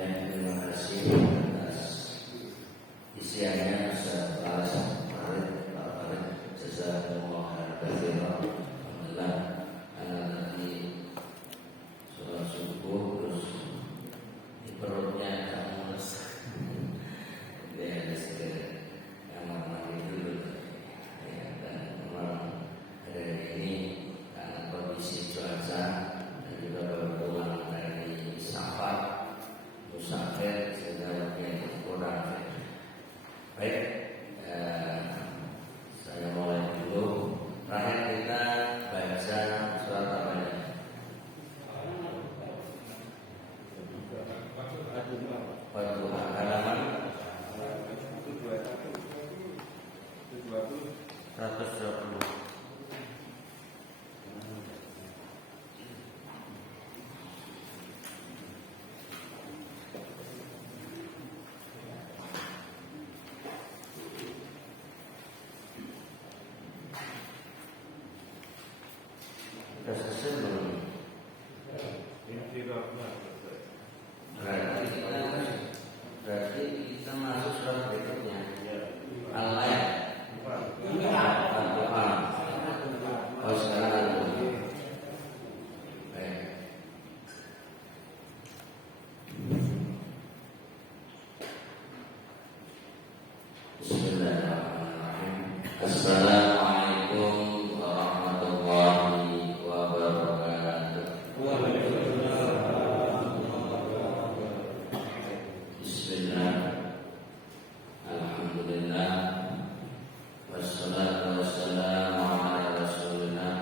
terima kasih atas isiannya setelah kemarin jazakumullah khairan. Alhamdulillah anak tadi sholat subuh terus di perutnya kamus dia ada sedikit yang mandi dulu ya, dan memang hari ini karena kondisi cuaca dan juga baru pulang dari safar musafir sehingga mungkin kurang baik. Saya mulai dulu. Terakhir kita baca surat apa ini? Wadduha halaman 120. Sudah selesai belum? Berarti kita masuk surat berikutnya. Al-Ayat. Oh sekarang itu. Baik. Bismillahirrahmanirrahim. Assalamualaikum warahmatullahi wabarakatuh. Bismillah. Alhamdulillah. Wassalatu wassalamu ala rasulillah.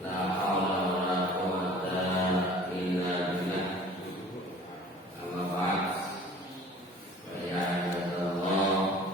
La hawla wa la quwwata illa billah. Amma ba'd. Fa ya ibadallah,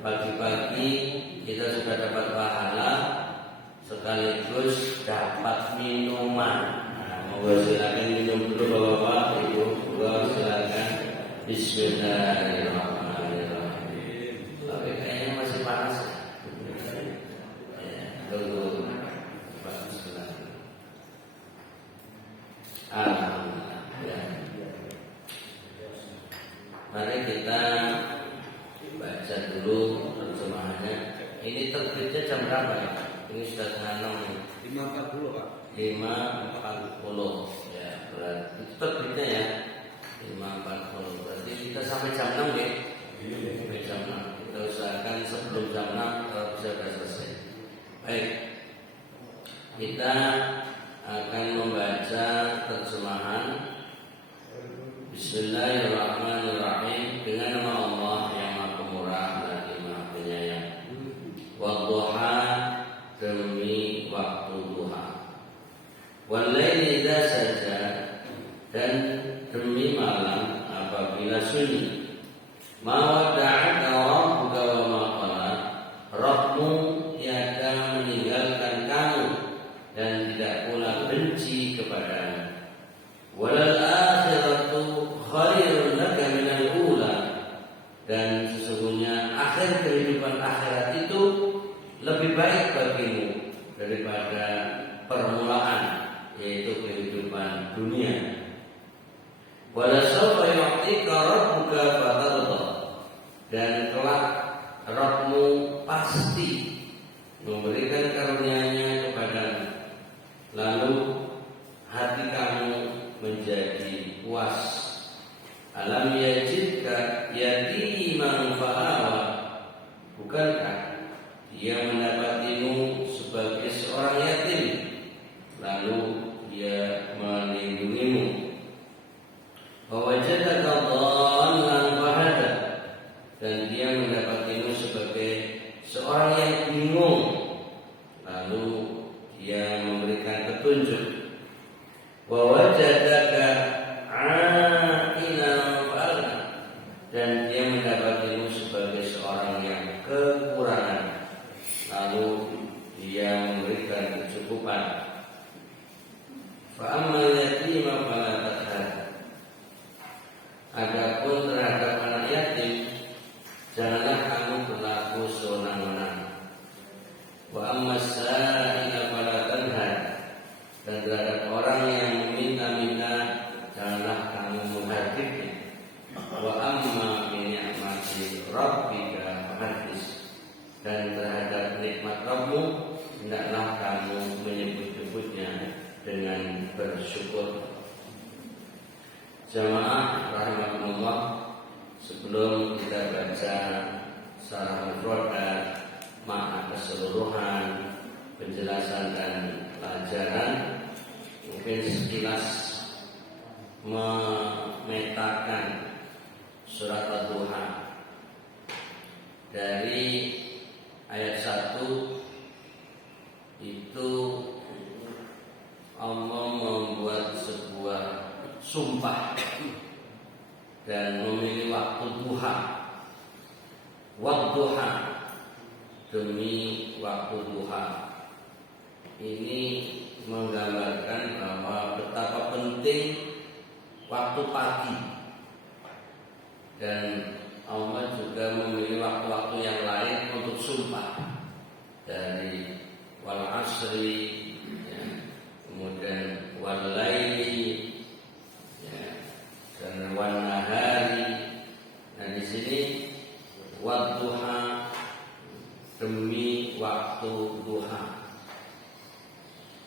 Pagi-pagi kita sudah dapat pahala sekaligus dapat minuman. Monggo silakan minum dulu Bapak, Ibu. Monggo silakan. Bismillahirrahmanirrahim. Tapi kayaknya masih panas. Ya, tunggu. Alhamdulillah. Ya. Mari kita baca dulu terjemahannya. Ini terbitnya jam berapa ya? Ini sudah setengah 6 nih. 5.40 Pak. 5.40 ya, berarti itu terbitnya ya 5.40. Berarti kita sampai jam 6 ya. Sampai jam 6. Kita usahakan sebelum jam 6 kalau bisa sudah selesai. Baik. Kita akan membaca terjemahan. Bismillahirrahmanirrahim. Dengan nama Allah yang Maha Pemurah lagi Maha Penyayang. Wadduha, demi waktu duha. Wallaili idza saja, dan demi malam apabila sunyi. Ma wadda'aka rabbuka wa ma qala. Rabbmu tiada meninggalkan kamu dan tidak pula benci kepadamu. Walal akhiratu khairun laka minal ula, dan sesungguhnya akhir kehidupan akhirat itu lebih baik bagimu daripada permulaan, yaitu kehidupan dunia. Wala sawfa yu'tika rabbuka fatarda, dan kelak Rabbmu pasti memberikan karunia-Nya kepadamu, lalu hati kamu menjadi puas. Alam yajidka yatiman fa'awa, bukankah Dia mendapatimu sebagai seorang yatim, lalu Dia melindungimu. Wa wajadaka dhallan fahada, dan Dia mendapatimu sebagai seorang yang bingung, lalu Dia memberikan petunjuk. Wa wajadaka 'a'ilan fa'agna, dan Dia mendapatimu sebagai seorang yang kekurangan, lalu Dia memberikan kecukupan. Fa'ammal yatima fala taqhar, adapun terhadap anak yatim janganlah kamu berlaku sewenang-wenang. Wa ammas sa'ila fala tanhar, dan terhadap orang yang meminta-minta janganlah kamu menghadapnya. Wa amma bi ni'mati rabbika fahaddits, dan terhadap nikmat Rabbmu hendaklah kamu menyebut-nyebutnya dengan bersyukur. Jamaah rahimakumullah, sebelum kita baca syarah mufradat, makna keseluruhan, penjelasan dan pelajaran, mungkin sekilas memetakan surat Ad-Duha dari ayat 1 itu Allah membuat sebuah sumpah dan memilih waktu duha. Wadduha, demi waktu duha. Ini menggambarkan bahwa betapa penting waktu pagi. Dan Allah juga memilih waktu-waktu yang lain untuk sumpah, dari wal asri, ya, kemudian wal laili, ya, dan wan nahari. Nah di sini wadduha, demi waktu duha.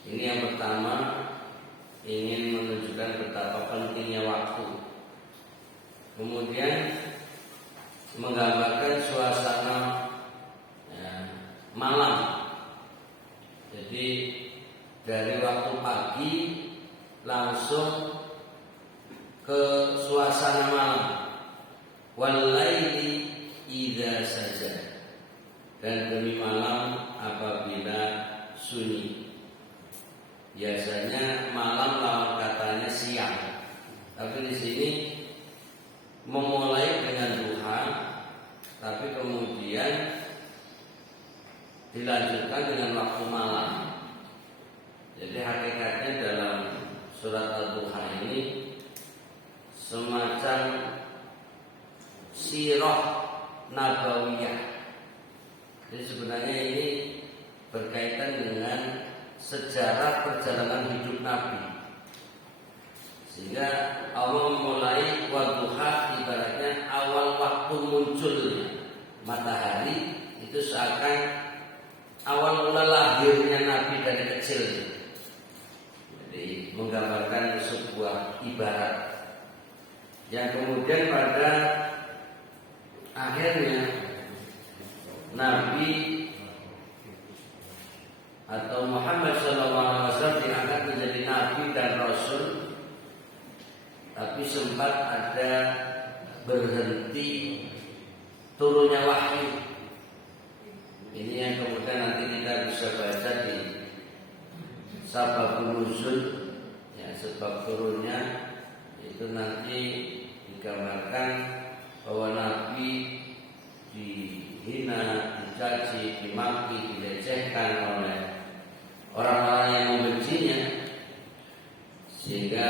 Ini yang pertama, ingin menunjukkan betapa pentingnya waktu. Kemudian menggambarkan suasana malam. Jadi dari waktu pagi langsung ke suasana malam. Walaili idza saja, dan demi malam apabila sunyi. Biasanya malam lawan katanya siang, tapi di sini memulai dengan duha, tapi kemudian dilanjutkan dengan waktu malam. Jadi hakikatnya dalam surat Ad-Duha ini semacam sirah nabawiyah. Jadi sebenarnya ini berkaitan dengan sejarah perjalanan hidup Nabi. Sehingga Allah memulai wadduha ibaratnya awal waktu munculnya matahari, itu seakan awal mula lahirnya Nabi dari kecil. Jadi menggambarkan sebuah ibarat yang kemudian pada akhirnya Nabi atau Muhammad SAW diangkat menjadi Nabi dan Rasul, tapi sempat ada berhenti turunnya wahyu. Ini yang kemudian nanti kita bisa baca di Sababun Nuzul, ya, sebab turunnya itu nanti digambarkan bahwa Nabi dihina, dicaci, dimaki, dilecehkan oleh orang-orang yang membencinya, sehingga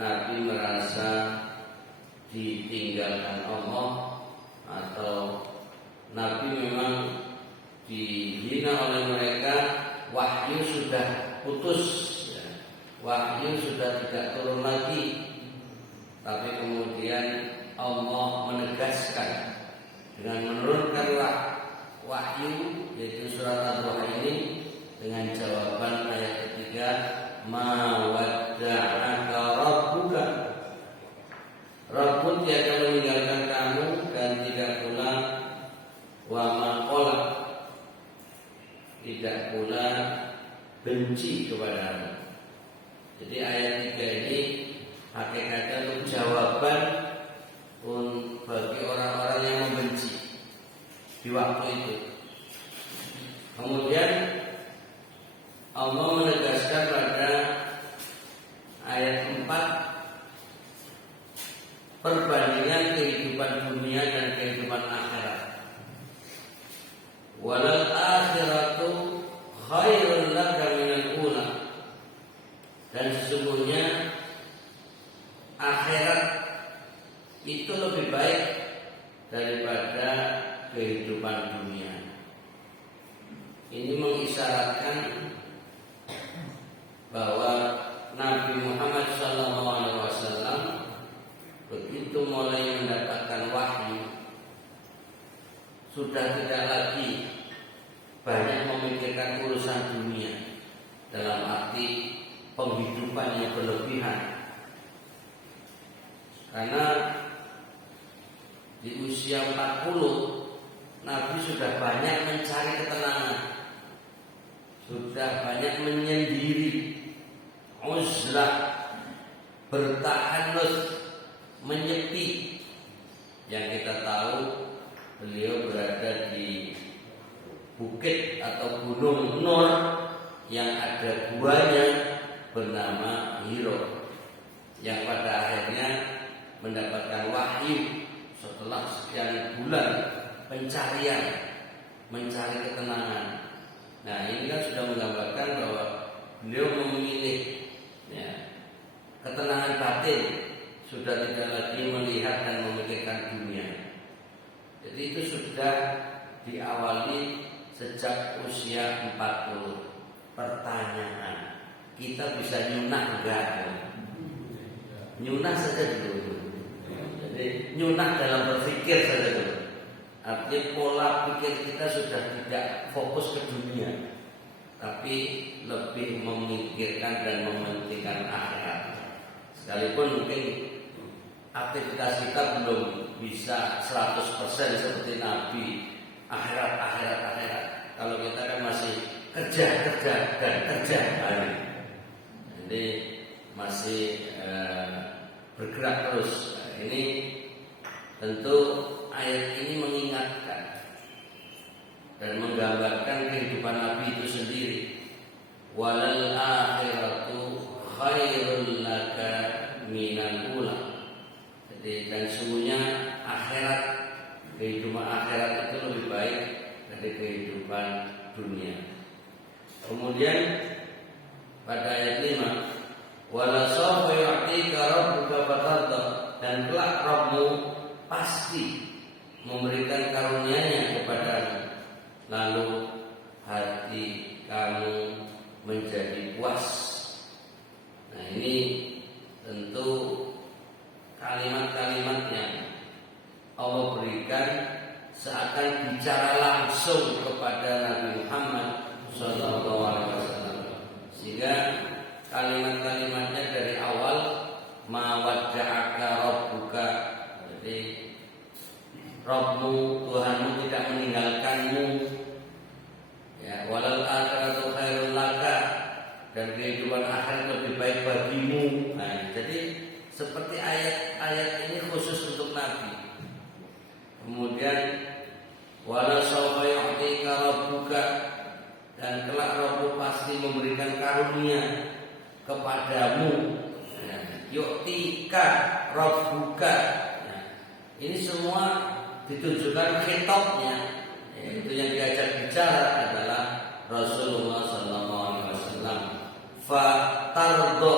Nabi merasa ditinggalkan Allah, atau Nabi memang dihina oleh mereka. Wahyu sudah putus, ya. Wahyu sudah tidak turun lagi. Tapi kemudian Allah menegaskan dengan menurunkan wahyu, yaitu surat Ad-Duha ini, dengan jawaban ayat ketiga, ma wadda'aka rabbuka, Rabbun tiada meninggalkan kamu, dan tidak pula wa ma qala, tidak pula benci kepadamu. Jadi ayat 3 ini hakikatnya untuk jawaban bagi orang-orang yang membenci di waktu itu. Kemudian Allah menegaskan pada ayat 4 perbandingan kehidupan dunia dan kehidupan akhirat. Walal akhiratu khairul laka minal ula, dan sesungguhnya akhirat itu lebih baik daripada kehidupan dunia. Ini mengisyaratkan bahwa Nabi Muhammad SAW begitu mulai mendapatkan wahyu, sudah tidak lagi banyak memikirkan urusan dunia dalam arti penghidupan yang berlebihan. Karena di usia 40 Nabi sudah banyak mencari ketenangan, sudah banyak menyendiri, uzlah, bertahanus, menyepi. Yang kita tahu beliau berada di bukit atau gunung Nur yang ada guanya bernama Hiro, yang pada akhirnya mendapatkan wahyu setelah sekian bulan pencarian, mencari ketenangan. Nah, ini kan sudah menggambarkan bahwa beliau memilih ketenangan batin, sudah tidak lagi melihat dan memikirkan dunia. Jadi itu sudah diawali sejak usia 40. Pertanyaan, kita bisa nyunah enggak? Nyunah saja dulu. Jadi nyunah dalam berpikir saja dulu. Artinya pola pikir kita sudah tidak fokus ke dunia, tapi lebih memikirkan dan mementingkan akhirat. Sekalipun mungkin aktivitas kita belum bisa 100% seperti Nabi, akhirat. Kalau kita kan masih kerja. Jadi masih bergerak terus. Ini tentu ayat ini mengingatkan dan menggambarkan kehidupan Nabi itu sendiri. Walal akhiratu khairul laka minal ula. Jadi dan sungguhnya akhirat, kehidupan akhirat itu lebih baik dari kehidupan dunia. Kemudian pada ayat 5, wala sawfa yu'tika rabbuka fatarda, dan kelak Rabbmu pasti memberikan karunia-Nya kepadamu, lalu hati kamu menjadi puas. Nah, ini tentu kalimat-kalimat yang Allah berikan seakan bicara langsung kepada Nabi Muhammad SAW. Sehingga kalimat-kalimatnya dari awal, ma wadda'aka rabbuka, jadi Rabbmu, Tuhanmu tidak meninggalkanmu, ya, walal akhiratu khairul laka, dan kehidupan akhirat lebih baik bagimu. Nah, jadi seperti ayat-ayat ini khusus untuk Nabi. Kemudian wala sawfa yu'tika rabbuka, dan kelak Rabbu pasti memberikan karunia kepadamu. Yu'tika rabbuka. Ini semua ditujukan khitabnya, yaitu yang diajak bicara adalah Rasulullah SAW. Fa tardo,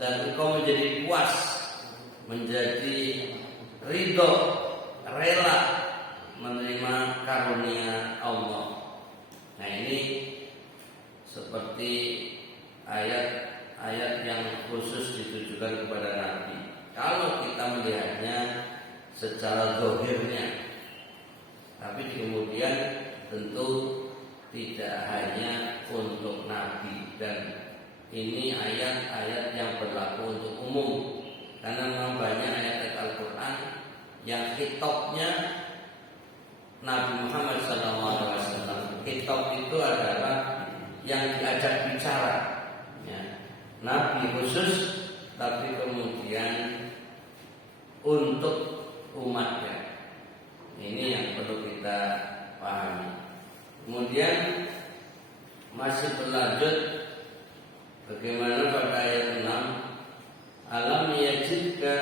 dan engkau menjadi puas, menjadi ridho, rela menerima karunia Allah. Nah, ini seperti ayat-ayat yang khusus ditujukan kepada Nabi. Kalau kita melihatnya secara zahirnya, tapi kemudian tentu tidak hanya untuk Nabi, dan ini ayat-ayat yang berlaku untuk umum, karena memang banyak ayat Al-Quran yang khitabnya Nabi Muhammad SAW. Khitab itu adalah yang diajak bicara, ya. Nabi khusus, tapi kemudian untuk umatnya. Ini yang perlu kita pahami. Kemudian masih berlanjut, bagaimana pada ayat 6, alam yajidka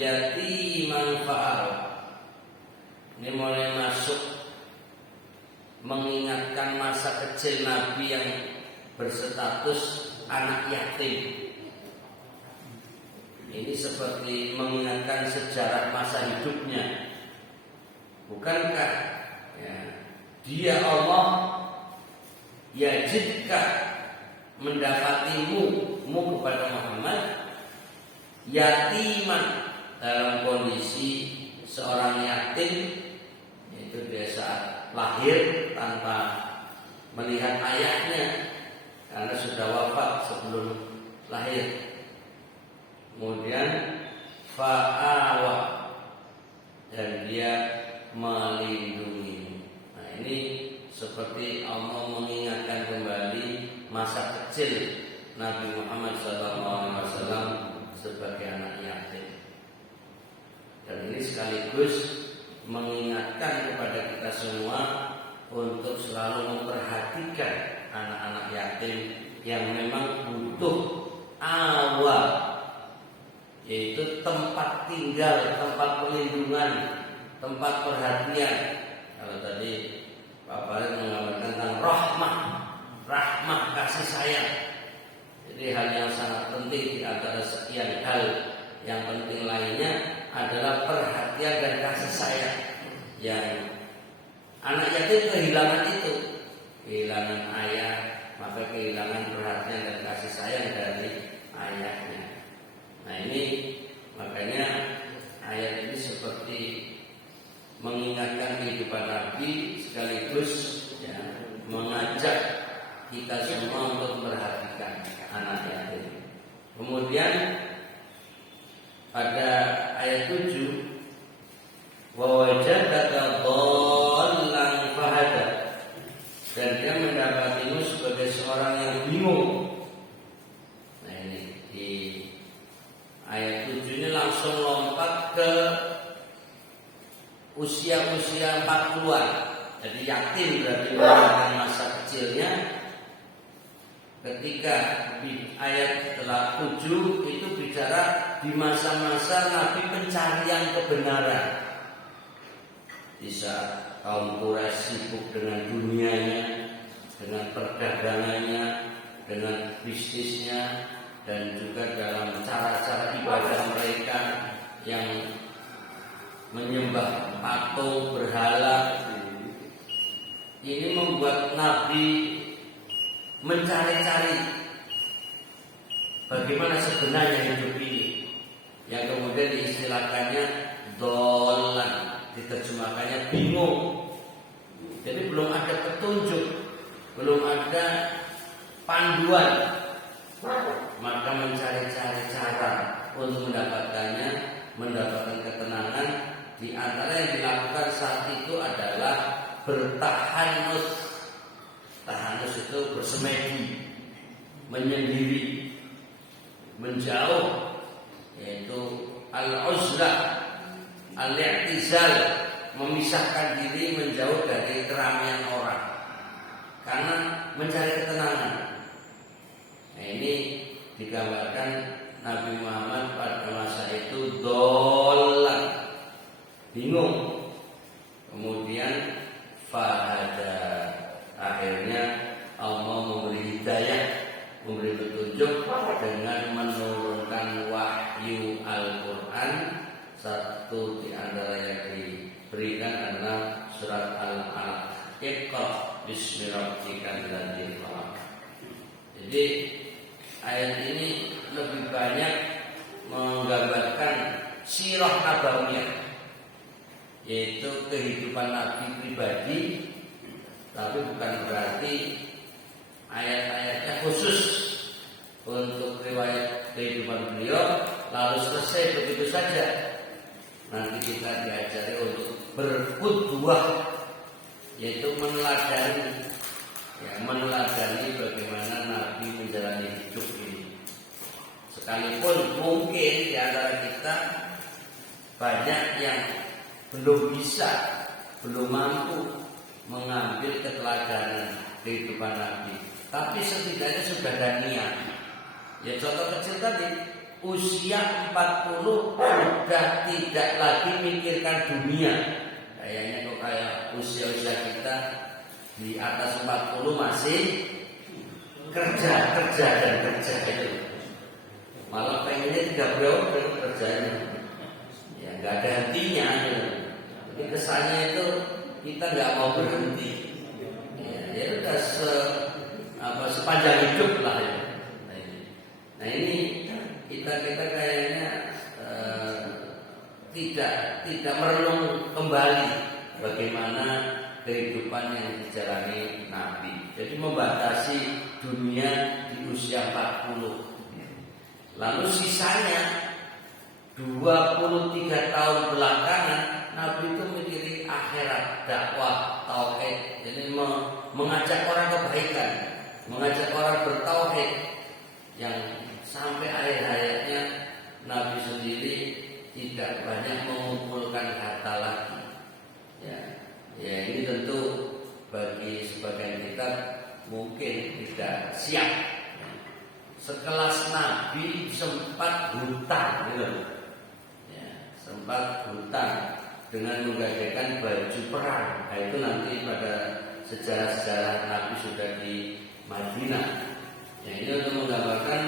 yatiman fa'al. Ini mulai masuk mengingatkan masa kecil Nabi yang berstatus anak yatim. Ini seperti mengingatkan sejarah masa hidupnya. Bukankah ya, dia Allah yajidka, mendapatimu kepada Muhammad, yatiman, dalam kondisi seorang yatim, yaitu dia saat lahir tanpa melihat ayahnya karena sudah wafat sebelum lahir. Kemudian fa'awa, dan dia melindungi. Nah, ini seperti Allah mengingatkan kembali masa kecil Nabi Muhammad SAW sebagai anak yatim. Dan ini sekaligus mengingatkan kepada kita semua untuk selalu memperhatikan anak-anak yatim yang memang butuh awal, yaitu tempat tinggal, tempat perlindungan, tempat perhatian. Kalau tadi Pak Farid mengatakan tentang rahmah kasih sayang. Jadi hal yang sangat penting di antara sekian hal yang penting lainnya adalah perhatian dan kasih sayang. Yang anak yatim kehilangan itu, kehilangan ayah, maka kehilangan perhatian dan kasih sayang dari ayahnya. Nah ini makanya ayat ini seperti mengingatkan kehidupan Nabi sekaligus ya, mengajak kita semua untuk memperhatikan anak yatim. Kemudian pada ayat 7, wa wajadaka dhallan fahada, dan dia mendapatimu sebagai seorang yang bingung. Nah ini di ayat 7 ini langsung lompat ke usia-usia 40-an. Jadi yatim berarti mengenai masa kecilnya. Ketika di ayat 7 itu bicara di masa-masa Nabi pencarian kebenaran. Di saat kaum Quraisy sibuk dengan dunianya, dengan perdagangannya, dengan bisnisnya, dan juga dalam cara-cara ibadah mereka yang menyembah patung berhala. Ini membuat Nabi mencari-cari bagaimana sebenarnya hidup ini, yang kemudian diistilahkannya dolan, diterjemahkannya bingung. Jadi belum ada petunjuk, belum ada panduan, maka mencari-cari cara untuk mendapatkannya, mendapatkan ketenangan. Di antara yang dilakukan saat itu adalah bertahanus. Tahanus itu bersemedi, menyendiri, menjauh, yaitu al-uzlah, al-i'tizal, memisahkan diri, menjauh dari keramaian orang karena mencari ketenangan. Nah ini digambarkan Nabi Muhammad pada masa itu dolan, bingung, kemudian fahada, akhirnya Allah memberi hidayah, memberi petunjuk dengan menurunkan wahyu Al-Quran. Satu di antara yang diberikan adalah surat Al-Alaq, Iqra bismi rabbikal ladzi khalaq. Jadi ayat ini lebih banyak menggambarkan sirah nabawiyah, yaitu kehidupan Nabi pribadi. Tapi bukan berarti ayat-ayatnya khusus untuk riwayat kehidupan beliau lalu selesai begitu saja. Nanti kita diajari untuk berqudwah, yaitu meneladani, ya, meneladani bagaimana Nabi menjalani hidup ini. Sekalipun mungkin di antara kita banyak yang belum bisa, belum mampu mengambil keteladanan kehidupan Nabi, tapi setidaknya sudah ada niat. Ya contoh kecil tadi, usia 40 sudah tidak lagi mikirkan dunia. Kayaknya kok kayak usia-usia kita di atas 40 masih kerja itu. Malah pengennya tidak berapa kerjanya. Ya nggak ada hentinya. Jadi kesannya itu kita nggak mau berhenti, ya udah sepanjang hidup lah ya. Nah ini kita kayaknya tidak merenung kembali bagaimana kehidupan yang dijalani Nabi. Jadi membatasi dunia di usia 40. Lalu sisanya 23 tahun belakangan Nabi itu memiliki akhirat, dakwah, tauhid. Jadi mengajak orang kebaikan, mengajak orang bertauhid. yang sampai akhir hayatnya Nabi sendiri tidak banyak mengumpulkan harta lagi. Ya, ya ini tentu bagi sebagian kita mungkin tidak siap. Sekelas Nabi sempat hutang, gitu. Ya, sempat hutang dengan menggadaikan baju perang. Nah, itu nanti pada sejarah-sejarah Nabi sudah di Madinah. Ya, ini untuk menggambarkan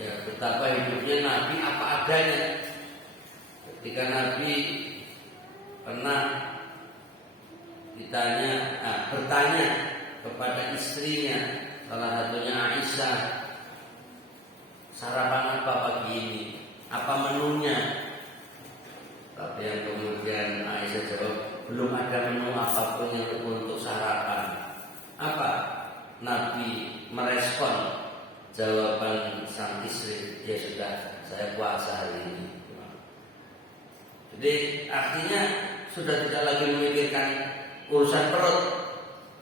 ya, betapa hidupnya Nabi apa adanya. Ketika Nabi pernah bertanya kepada istrinya, salah satunya Aisyah, sarapan apa pagi ini? Apa menunya? Tapi yang kemudian Aisyah jawab, belum ada menu apapun yang untuk sarapan. Apa? Nabi merespon jawaban sang istri, ya sudah, saya puasa hari ini. Jadi artinya sudah tidak lagi memikirkan urusan perut.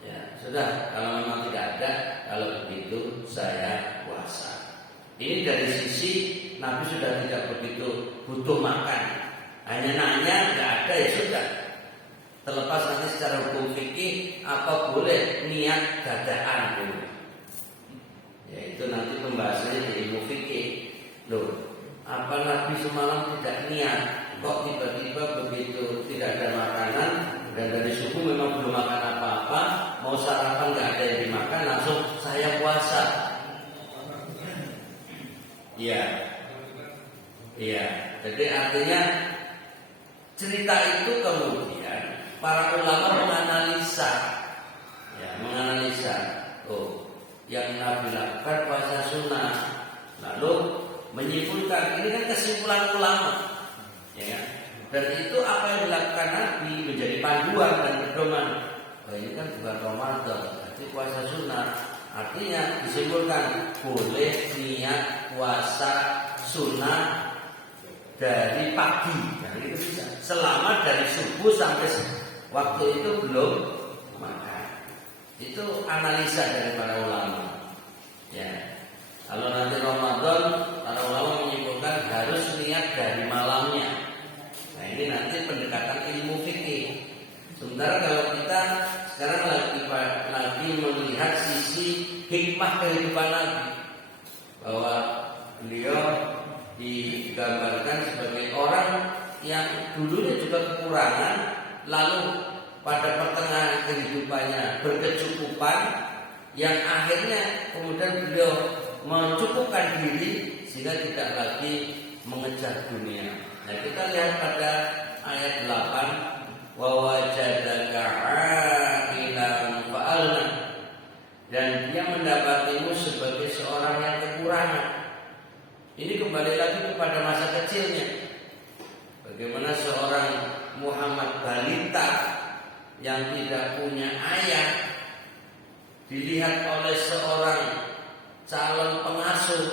Ya sudah, kalau memang tidak ada, kalau begitu saya puasa. Ini dari sisi Nabi sudah tidak begitu butuh makan. Hanya nanya, nggak ada ya sudah. Terlepas nanti secara hukum fikih apa boleh niat dadaan dulu. Ya itu nanti pembahasannya di ilmu fikih. Loh, apa Nabi semalam tidak niat? Kok tiba-tiba begitu tidak ada makanan dan dari subuh memang belum makan apa-apa, mau sarapan nggak ada yang dimakan, langsung saya puasa. Iya, iya. Jadi artinya cerita itu kemudian para ulama menganalisa, oh, yang Nabi lakukan puasa sunnah, lalu menyimpulkan ini kan kesimpulan ulama. Ya, dan itu apa yang dilakukan Nabi menjadi panduan dan pedoman. Oh, ini kan bukan Ramadan, jadi puasa sunnah. Artinya disimpulkan boleh niat puasa sunnah dari pagi, nah, itu bisa. Selama dari subuh sampai waktu itu belum makan. Itu analisa dari para ulama. Ya, kalau nanti Ramadan, para ulama menyimpulkan harus niat dari malamnya. Nah ini nanti pendekatan ilmu fikih. Sementara kalau kita sekarang lagi melihat sisi hikmah kehidupan Nabi, bahwa beliau digambarkan sebagai orang yang dulunya juga kekurangan, lalu pada pertengahan kehidupannya berkecukupan, yang akhirnya kemudian beliau mencukupkan diri sehingga tidak lagi mengejar dunia. Nah kita lihat pada ayat 8, wa wajadaka 'ailan fa'alna, dan dia mendapatimu sebagai seorang yang kekurangan. Ini kembali lagi kepada masa kecilnya. Bagaimana seorang Muhammad balita yang tidak punya ayah dilihat oleh seorang calon pengasuh,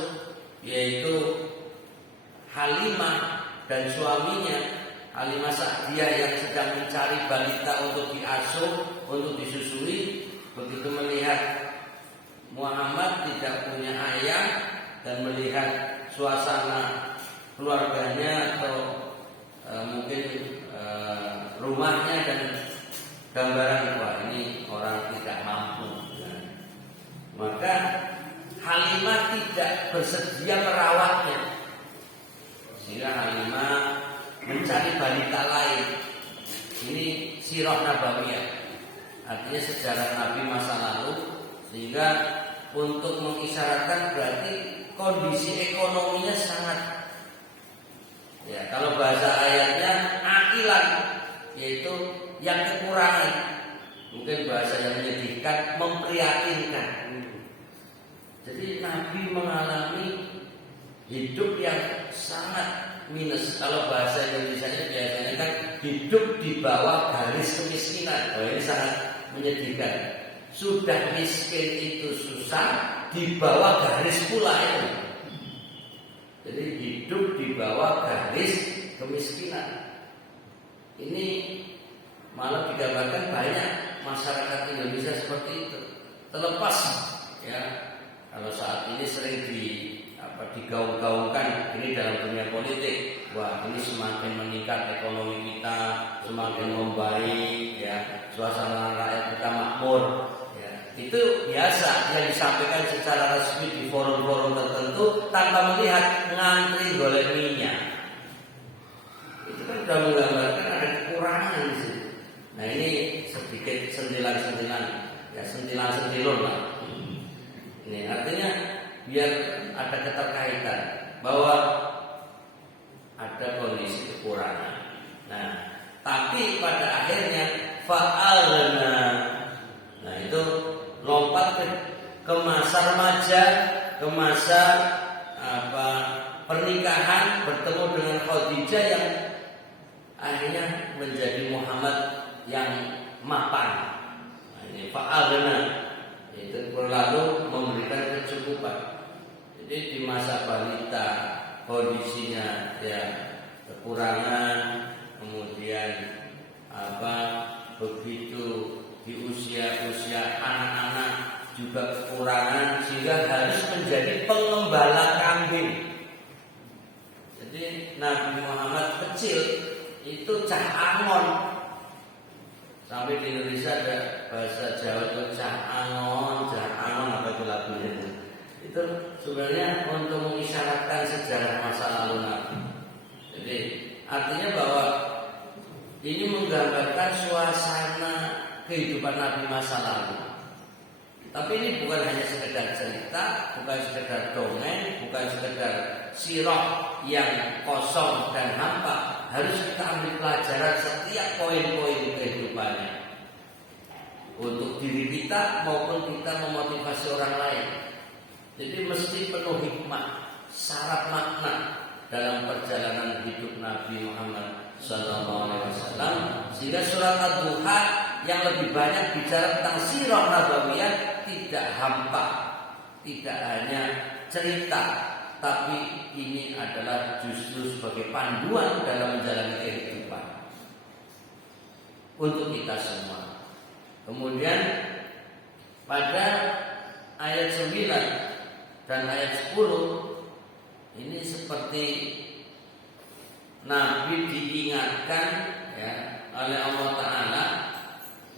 yaitu Halimah dan suaminya Halimah Sa'diyah yang sedang mencari balita untuk diasuh, untuk disusui. Begitu melihat Muhammad tidak punya ayah dan melihat suasana keluarganya atau mungkin rumahnya dan gambaran, wah ini orang tidak mampu, maka Halimah tidak bersedia merawatnya, sehingga Halimah mencari balita lain. Ini sirah nabawiyah, artinya sejarah Nabi masa lalu, sehingga untuk mengisyaratkan berarti kondisi ekonominya sangat, ya kalau bahasa ayatnya akilan, yaitu yang kekurangan. Mungkin bahasa yang menyedihkan, memprihatinkan. Jadi Nabi mengalami hidup yang sangat minus. Kalau bahasa Indonesia biasanya kan hidup di bawah garis kemiskinan. Oh, ini sangat menyedihkan. Sudah miskin itu susah, di bawah garis pula itu. Jadi hidup di bawah garis kemiskinan. Ini malah digambarkan banyak masyarakat Indonesia seperti itu. Terlepas ya kalau saat ini sering digaung-gaungkan ini dalam dunia politik. Wah, ini semakin meningkat ekonomi kita, semakin membaik, ya, suasana rakyat kita makmur. Ya, itu biasa yang disampaikan secara resmi di forum-forum tertentu tanpa melihat ngantri golek minyak. Itu kan sudah menggambarkan ada kekurangan di situ. Nah, ini sedikit sentilan-sentilan, ya, sentilan-sentilun lah. Ini artinya biar ada keterkaitan bahwa ada kondisi kekurangan. Nah, tapi pada akhirnya fa'alna. Nah, itu lompat ke masa remaja, ke masa pernikahan, bertemu dengan Khadijah yang akhirnya menjadi Muhammad yang mapan. Nah, ini fa'alna itu lalu memberikan kecukupan. Jadi di masa balita kondisinya ya kekurangan, kemudian begitu di usia anak-anak juga kekurangan sehingga harus menjadi pengembala kambing. Jadi Nabi Muhammad kecil itu cah angon. Sampai di Indonesia ada bahasa Jawa itu cah angon apa itu lagunya itu. Itu sebenarnya untuk mengisyaratkan sejarah masa lalu Nabi. Jadi artinya bahwa ini menggambarkan suasana kehidupan Nabi masa lalu. Tapi ini bukan hanya sekedar cerita, bukan sekedar dongeng, bukan sekedar sirah yang kosong dan hampa. Harus kita ambil pelajaran setiap poin-poin kehidupannya untuk diri kita maupun kita memotivasi orang lain. Jadi mesti penuh hikmah, syarat makna dalam perjalanan hidup Nabi Muhammad SAW. Sehingga surat Ad-Duha yang lebih banyak bicara tentang sirah nabawiyah tidak hampa, tidak hanya cerita, tapi ini adalah justru sebagai panduan dalam menjalani kehidupan untuk kita semua. Kemudian pada ayat 9 dan ayat 10 ini seperti Nabi diingatkan ya oleh Allah Ta'ala,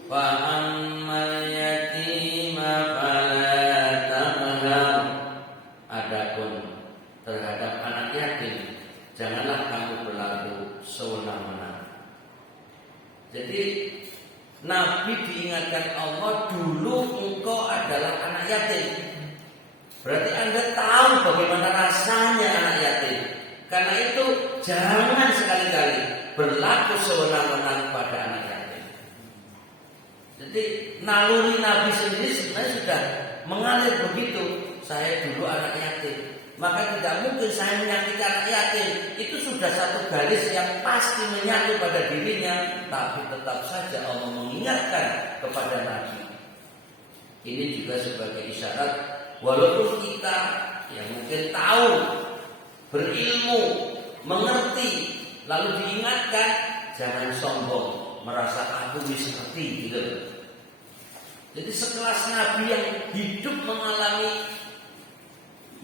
fa ammal yatima fala taqhar. Adapun terhadap anak yatim janganlah kamu berlaku sewenang-wenang. Jadi Nabi diingatkan Allah, dulu engkau adalah anak yatim. Berarti Anda tahu bagaimana rasanya anak yatim. Karena itu jangan sekali-kali berlaku sewenang-wenang pada anak yatim. Jadi naluri Nabi sendiri sebenarnya sudah mengalir begitu. Saya dulu anak yatim, maka tidak mungkin saya menyakiti anak yatim. Itu sudah satu garis yang pasti menyatu pada dirinya. Tapi tetap saja Allah mengingatkan kepada Nabi. Ini juga sebagai isyarat, walaupun kita yang mungkin tahu, berilmu, mengerti, lalu diingatkan, jangan sombong, merasa aku seperti gitu. Jadi sekelas Nabi yang hidup mengalami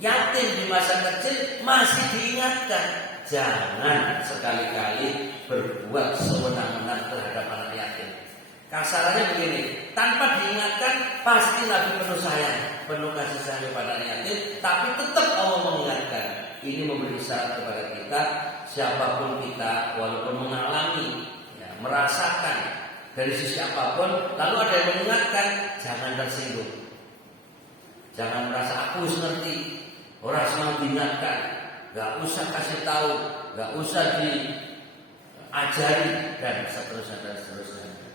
yatim di masa kecil masih diingatkan, jangan sekali-kali berbuat sewenang-wenang terhadap anak yatim. Kasarannya begini, tanpa diingatkan pasti Nabi penuh sayang, penuh kasih sayang kepada anak yatim, tapi tetap Allah mengingatkan. Ini memberi isyarat kepada kita, siapapun kita, walaupun mengalami, ya, merasakan dari sisi apapun, lalu ada yang mengingatkan, jangan tersinggung, jangan merasa aku ngerti. Orang semua diingatkan, gak usah kasih tahu, gak usah diajari dan seterusnya.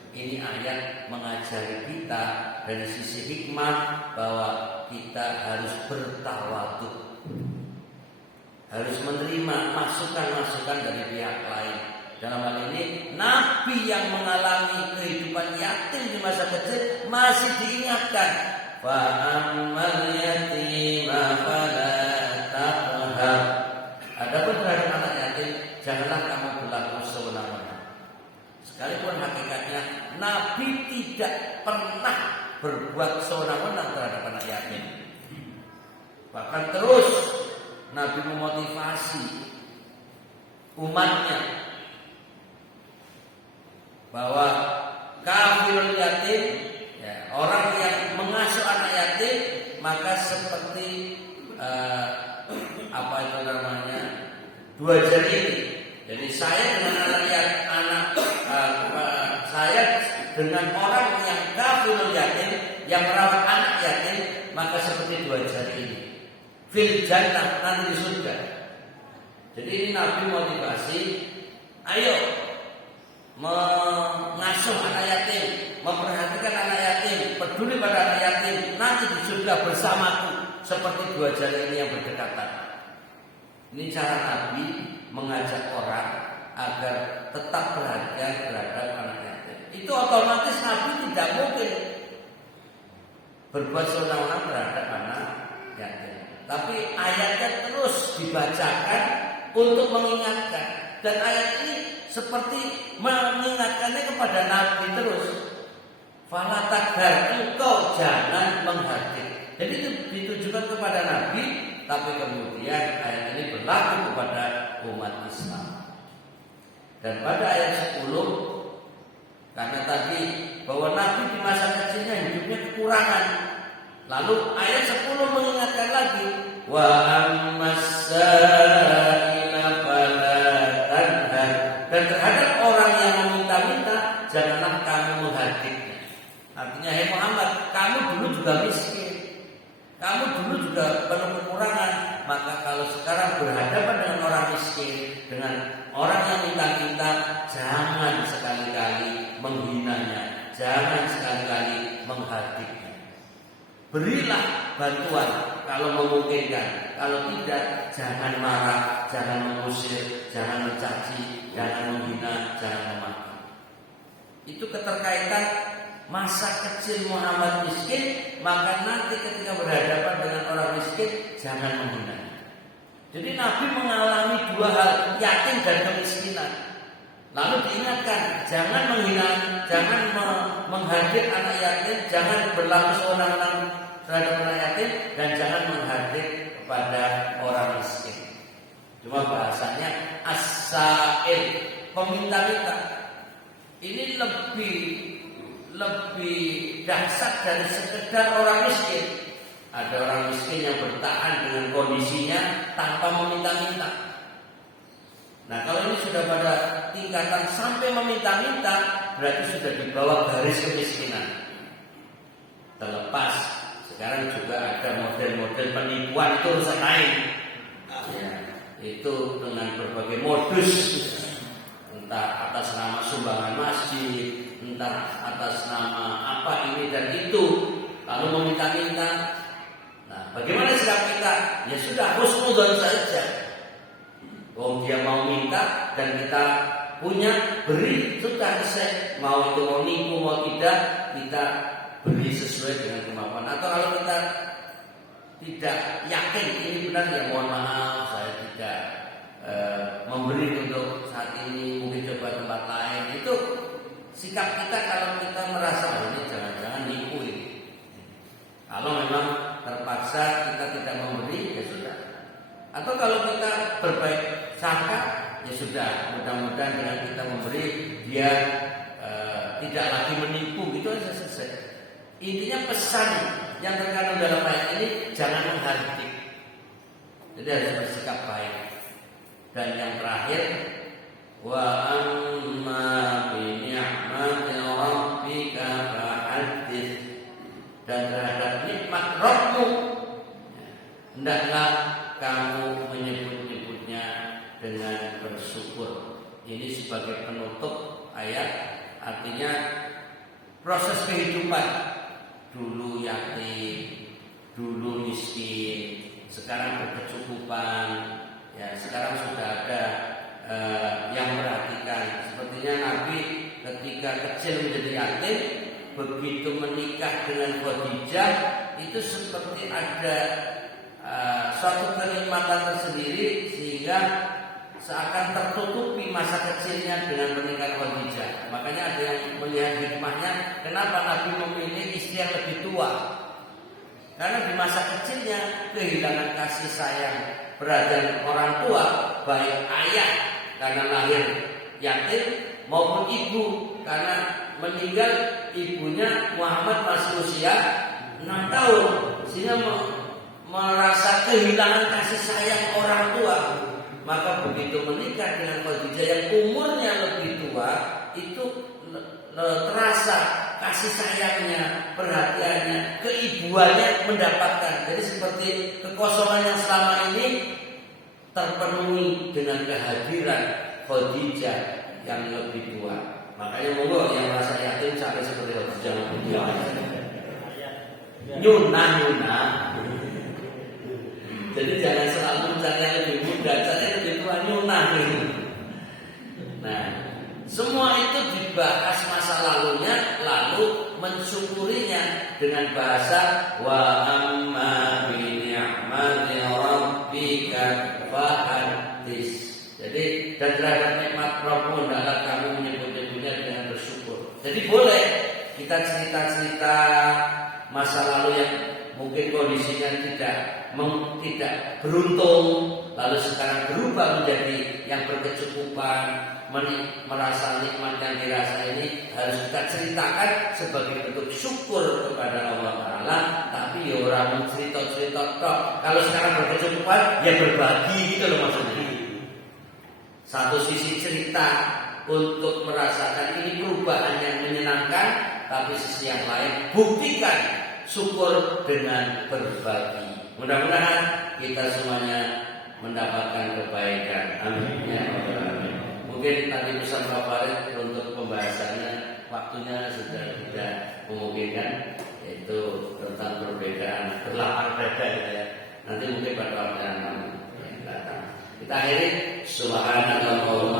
Ini ayat mengajari kita dari sisi hikmah bahwa kita harus bertawadhu, harus menerima masukan-masukan dari pihak lain. Dalam hal ini Nabi yang mengalami kehidupan yatim di masa kecil masih diingatkan, fa ammal yatima fala taqhar. Adapun terhadap anak yatim janganlah kamu berlaku sewenang-wenang. Sekalipun hakikatnya Nabi tidak pernah berbuat sewenang-wenang terhadap anak yatim. Bahkan terus Nabi memotivasi umatnya bahwa kafirul yatim, ya, orang yang mengasuh anak yatim maka seperti apa itu namanya, dua jari ini. Jadi saya dengan saya dengan orang yang kafirul yatim, yang merawat anak yatim, maka seperti dua jari ini. Fil jannah, nanti di surga. Jadi ini Nabi motivasi, ayo mengasuh anak yatim, memperhatikan anak yatim, peduli pada anak yatim, nanti di surga bersamaku seperti dua jari ini yang berdekatan. Ini cara Nabi mengajak orang agar tetap perhatian terhadap anak yatim. Itu otomatis Nabi tidak mungkin berbuat sewenang-wenang terhadap anak yatim. Tapi ayatnya terus dibacakan untuk mengingatkan. Dan ayat ini seperti mengingatkannya kepada Nabi terus. Fala takbar, engkau jangan menghardik. Jadi itu ditujukan kepada Nabi, tapi kemudian ayat ini berlaku kepada umat Islam. Dan pada ayat 10, karena tadi bahwa Nabi di masa kecilnya hidupnya kekurangan. Lalu ayat 10 mengingatkan lagi, wa ammas-sa'ila fala tanhar. Dan terhadap orang yang meminta-minta, janganlah kamu menghardiknya. Artinya, hai Muhammad, kamu dulu juga miskin, kamu dulu juga penuh kekurangan. Maka kalau sekarang berhadapan dengan orang miskin, dengan orang yang minta-minta, jangan sekali-kali menghinanya, jangan sekali-kali menghardiknya. Berilah bantuan kalau memungkinkan. Kalau tidak, jangan marah, jangan mengusir, jangan mencaci, jangan menghina, jangan memaki. Itu keterkaitan masa kecil Muhammad miskin, maka nanti ketika berhadapan dengan orang miskin, jangan menghina. Jadi Nabi mengalami dua hal, yatim dan kemiskinan. Lalu diingatkan, jangan menghina, jangan menghardik anak yatim, jangan berlaku sewenang-wenang terhadap anak yatim, dan jangan menghardik kepada orang miskin. Cuma bahasanya as-sa'il, peminta-minta. Ini lebih dahsyat dari sekedar orang miskin. Ada orang miskin yang bertahan dengan kondisinya tanpa meminta-minta. Nah, kalau ini sudah pada tingkatan sampai meminta-minta, berarti sudah di bawah garis kemiskinan. Terlepas sekarang juga ada model-model penipuan, itu urusan lain. Ya, itu dengan berbagai modus, entah atas nama sumbangan masjid, entah atas nama apa ini dan itu, lalu meminta-minta. Nah, bagaimana sikap kita? Ya sudah, husnudzon saja. Oh, dia mau minta dan kita punya, beri, sudah selesai. Mau itu mau nipu mau tidak, kita beri sesuai dengan kemampuan. Atau kalau kita tidak yakin ini benar, ya mohon maaf, saya tidak memberi untuk saat ini, mungkin coba tempat lain. Itu sikap kita kalau kita merasa ini jangan-jangan nipu ini. Kalau memang terpaksa kita tidak memberi, ya sudah. Atau kalau kita berbaik sangka, ya sudah. Mudah-mudahan dengan kita memberi, dia tidak lagi menipu, gitu aja selesai. Intinya pesan yang terkandung dalam ayat ini, jangan menghardik. Jadi harus bersikap baik. Dan yang terakhir, wa amma bi ni'mati rabbika fahadits. Dan terhadap nikmat Rabbmu, hendaklah kamu menyebut-nyebutnya dengan bersyukur. Ini sebagai penutup ayat, artinya proses kehidupan. Dulu yatim, dulu miskin, sekarang berkecukupan. Ya, sekarang sudah ada yang memperhatikan. Sepertinya Nabi ketika kecil menjadi yatim, begitu menikah dengan Khadijah, itu seperti ada suatu kenikmatan tersendiri, sehingga seakan tertutupi masa kecilnya dengan pernikahan Khadijah. Makanya ada yang melihat hikmahnya, kenapa Nabi memilih istri yang lebih tua. Karena di masa kecilnya kehilangan kasih sayang perhatian orang tua, baik ayah karena lahir yatim maupun ibu karena meninggal ibunya Muhammad masih usia 6 tahun, sehingga merasa kehilangan kasih sayang orang tua. Maka begitu menikah dengan Khadijah yang umurnya lebih tua, itu terasa kasih sayangnya, perhatiannya, keibuannya mendapatkan. Jadi seperti kekosongan yang selama ini terpenuhi dengan kehadiran Khadijah yang lebih tua. Makanya monggo yang merasa yatim sampai seperti Khadijah lebih tua. Nyunah. Jadi jangan selalu mencari yang lebih muda, cari yang lebih tua, nyunah. Nah, semua itu dibahas masa lalunya, lalu mensyukurinya dengan bahasa wa amma bi ni'mati rabbika fahaddits. Jadi dan terhadap nikmat Rabbmu hendaklah kamu menyebut-nyebutnya dengan bersyukur. Jadi boleh kita cerita-cerita masa lalu yang mungkin kondisinya tidak beruntung, lalu sekarang berubah menjadi yang berkecukupan, merasa nikmat yang dirasa ini harus kita ceritakan sebagai bentuk syukur kepada Allah Ta'ala. Tapi ya orang cerita-cerita toh. Kalau sekarang berkecukupan ya berbagi gitu loh maksudnya. Satu sisi cerita untuk merasakan ini perubahan yang menyenangkan, tapi sisi yang lain buktikan syukur dengan berbagi. Mudah-mudahan kita semuanya mendapatkan kebaikan. Amin. Ya, amin. Mungkin tadi pesan Pak Farid untuk pembahasannya waktunya sudah tidak memungkinkan, yaitu tentang perbedaan berlapar dada gitu ya. Nanti mungkin pada waktu yang datang. Kita akhiri subhanallah.